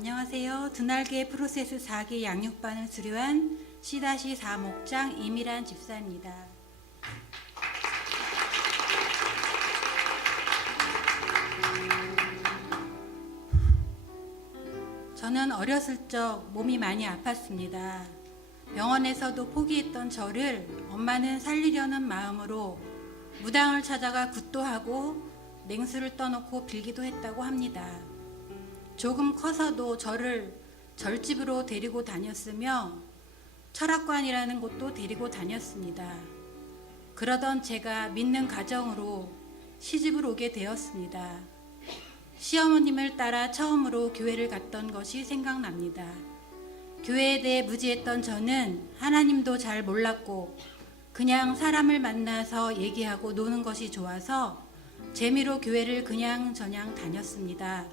안녕하세요. 두날개 프로세스 4기 양육반을 수료한 C-4 목장 이미란 집사입니다. 저는 어렸을 적 몸이 많이 아팠습니다. 병원에서도 포기했던 저를 엄마는 살리려는 마음으로 무당을 찾아가 굿도 하고 냉수를 떠놓고 빌기도 했다고 합니다. 조금 커서도 저를 절집으로 데리고 다녔으며 철학관이라는 곳도 데리고 다녔습니다. 그러던 제가 믿는 가정으로 시집을 오게 되었습니다. 시어머님을 따라 처음으로 교회를 갔던 것이 생각납니다. 교회에 대해 무지했던 저는 하나님도 잘 몰랐고 그냥 사람을 만나서 얘기하고 노는 것이 좋아서 재미로 교회를 그냥저냥 다녔습니다.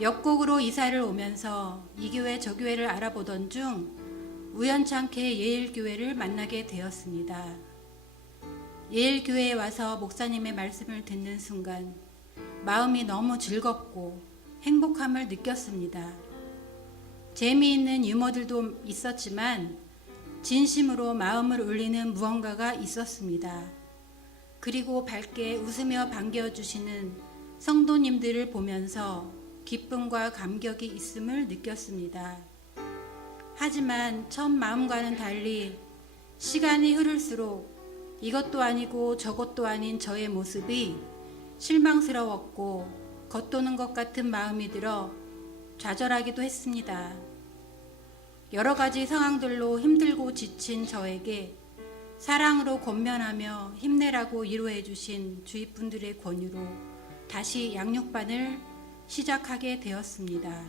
역곡으로 이사를 오면서 이 교회 저 교회를 알아보던 중 우연찮게 예일교회를 만나게 되었습니다. 예일교회에 와서 목사님의 말씀을 듣는 순간 마음이 너무 즐겁고 행복함을 느꼈습니다. 재미있는 유머들도 있었지만 진심으로 마음을 울리는 무언가가 있었습니다. 그리고 밝게 웃으며 반겨주시는 성도님들을 보면서 기쁨과 감격이 있음을 느꼈습니다. 하지만 첫 마음과는 달리 시간이 흐를수록 이것도 아니고 저것도 아닌 저의 모습이 실망스러웠고 겉도는 것 같은 마음이 들어 좌절하기도 했습니다. 여러 가지 상황들로 힘들고 지친 저에게 사랑으로 권면하며 힘내라고 위로해 주신 주위 분들의 권유로 다시 양육반을 시작하게 되었습니다.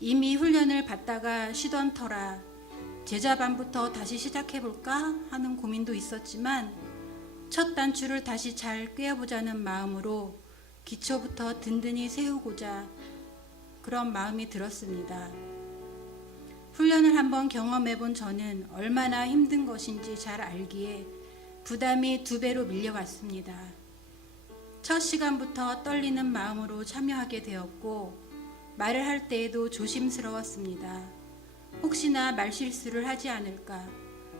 이미 훈련을 받다가 쉬던 터라 제자반부터 다시 시작해볼까 하는 고민도 있었지만 첫 단추를 다시 잘 꿰어보자는 마음으로 기초부터 든든히 세우고자 그런 마음이 들었습니다. 훈련을 한번 경험해본 저는 얼마나 힘든 것인지 잘 알기에 부담이 2배로 밀려왔습니다. 첫 시간부터 떨리는 마음으로 참여하게 되었고 말을 할 때에도 조심스러웠습니다. 혹시나 말실수를 하지 않을까,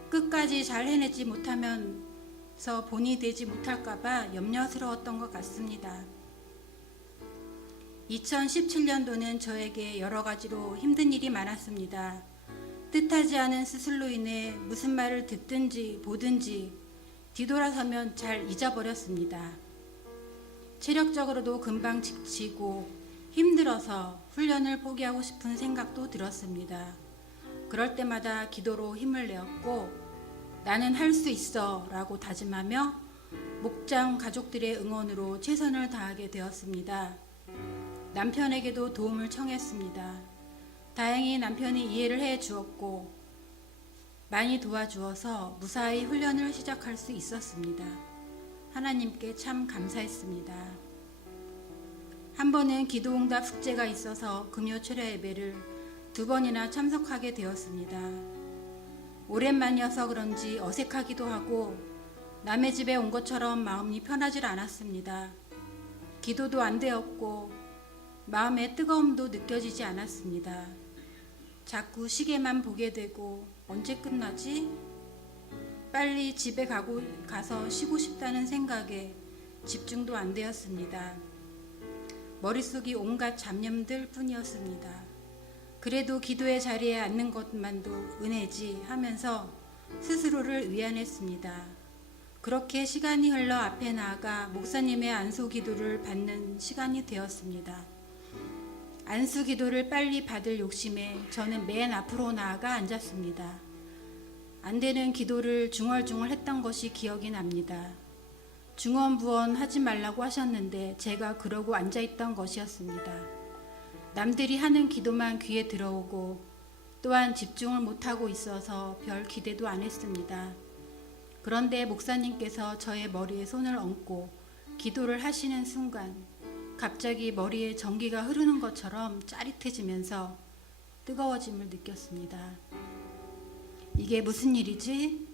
끝까지 잘 해내지 못하면서 본이 되지 못할까봐 염려스러웠던 것 같습니다. 2017년도는 저에게 여러 가지로 힘든 일이 많았습니다. 뜻하지 않은 수술로 인해 무슨 말을 듣든지 보든지 뒤돌아서면 잘 잊어버렸습니다. 체력적으로도 금방 지치고 힘들어서 훈련을 포기하고 싶은 생각도 들었습니다. 그럴 때마다 기도로 힘을 내었고 나는 할 수 있어 라고 다짐하며 목장 가족들의 응원으로 최선을 다하게 되었습니다. 남편에게도 도움을 청했습니다. 다행히 남편이 이해를 해 주었고 많이 도와주어서 무사히 훈련을 시작할 수 있었습니다. 하나님께 참 감사했습니다. 한 번은 기도응답 숙제가 있어서 금요 철야 예배를 2번이나 참석하게 되었습니다. 오랜만이어서 그런지 어색하기도 하고 남의 집에 온 것처럼 마음이 편하질 않았습니다. 기도도 안 되었고 마음의 뜨거움도 느껴지지 않았습니다. 자꾸 시계만 보게 되고 언제 끝나지? 빨리 집에 가서 쉬고 싶다는 생각에 집중도 안 되었습니다. 머릿속이 온갖 잡념들 뿐이었습니다. 그래도 기도의 자리에 앉는 것만도 은혜지 하면서 스스로를 위안했습니다. 그렇게 시간이 흘러 앞에 나아가 목사님의 안수 기도를 받는 시간이 되었습니다. 안수 기도를 빨리 받을 욕심에 저는 맨 앞으로 나아가 앉았습니다. 안 되는 기도를 중얼중얼 했던 것이 기억이 납니다. 중언부언 하지 말라고 하셨는데 제가 그러고 앉아있던 것이었습니다. 남들이 하는 기도만 귀에 들어오고 또한 집중을 못하고 있어서 별 기대도 안 했습니다. 그런데 목사님께서 저의 머리에 손을 얹고 기도를 하시는 순간 갑자기 머리에 전기가 흐르는 것처럼 짜릿해지면서 뜨거워짐을 느꼈습니다. 이게 무슨 일이지?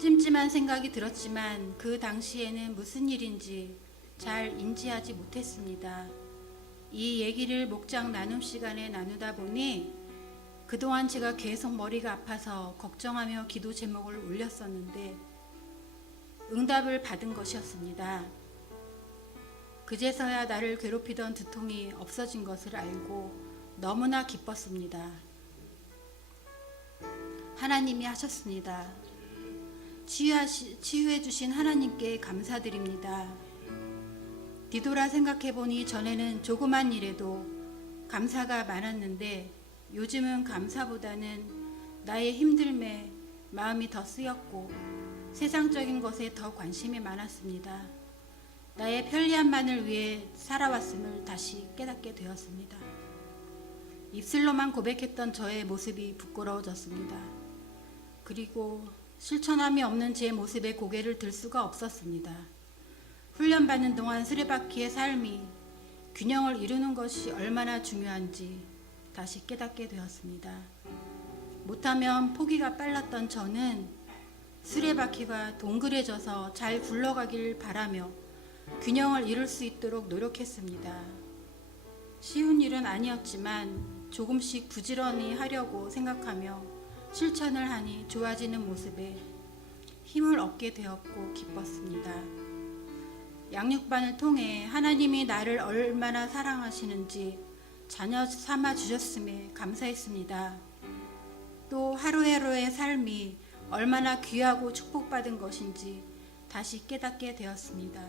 찜찜한 생각이 들었지만 그 당시에는 무슨 일인지 잘 인지하지 못했습니다. 이 얘기를 목장 나눔 시간에 나누다 보니 그동안 제가 계속 머리가 아파서 걱정하며 기도 제목을 올렸었는데 응답을 받은 것이었습니다. 그제서야 나를 괴롭히던 두통이 없어진 것을 알고 너무나 기뻤습니다. 하나님이 하셨습니다. 치유해 주신 하나님께 감사드립니다. 뒤돌아 생각해보니 전에는 조그만 일에도 감사가 많았는데 요즘은 감사보다는 나의 힘듦에 마음이 더 쓰였고 세상적인 것에 더 관심이 많았습니다. 나의 편리함만을 위해 살아왔음을 다시 깨닫게 되었습니다. 입술로만 고백했던 저의 모습이 부끄러워졌습니다. 그리고 실천함이 없는 제 모습에 고개를 들 수가 없었습니다. 훈련받는 동안 수레바퀴의 삶이 균형을 이루는 것이 얼마나 중요한지 다시 깨닫게 되었습니다. 못하면 포기가 빨랐던 저는 수레바퀴가 동그래져서 잘 굴러가길 바라며 균형을 이룰 수 있도록 노력했습니다. 쉬운 일은 아니었지만 조금씩 부지런히 하려고 생각하며 실천을 하니 좋아지는 모습에 힘을 얻게 되었고 기뻤습니다. 양육반을 통해 하나님이 나를 얼마나 사랑하시는지 자녀 삼아 주셨음에 감사했습니다. 또 하루하루의 삶이 얼마나 귀하고 축복받은 것인지 다시 깨닫게 되었습니다.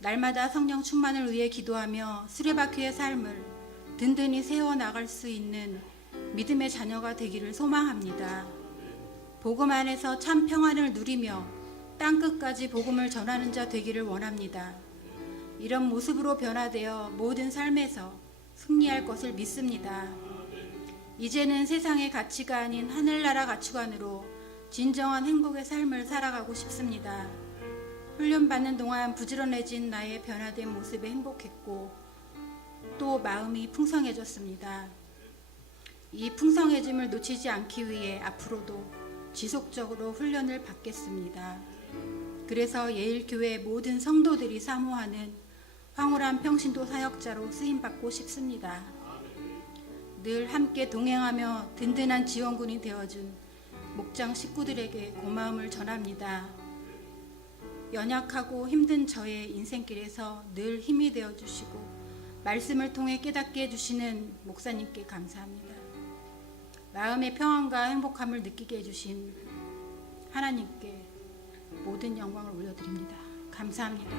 날마다 성령 충만을 위해 기도하며 수레바퀴의 삶을 든든히 세워나갈 수 있는 믿음의 자녀가 되기를 소망합니다. 복음 안에서 참 평안을 누리며 땅끝까지 복음을 전하는 자 되기를 원합니다. 이런 모습으로 변화되어 모든 삶에서 승리할 것을 믿습니다. 이제는 세상의 가치가 아닌 하늘나라 가치관으로 진정한 행복의 삶을 살아가고 싶습니다. 훈련받는 동안 부지런해진 나의 변화된 모습에 행복했고 또 마음이 풍성해졌습니다. 이 풍성해짐을 놓치지 않기 위해 앞으로도 지속적으로 훈련을 받겠습니다. 그래서 예일교회 모든 성도들이 사모하는 황홀한 평신도 사역자로 쓰임받고 싶습니다. 늘 함께 동행하며 든든한 지원군이 되어준 목장 식구들에게 고마움을 전합니다. 연약하고 힘든 저의 인생길에서 늘 힘이 되어주시고 말씀을 통해 깨닫게 해주시는 목사님께 감사합니다. 마음의 평안과 행복함을 느끼게 해주신 하나님께 모든 영광을 올려드립니다. 감사합니다.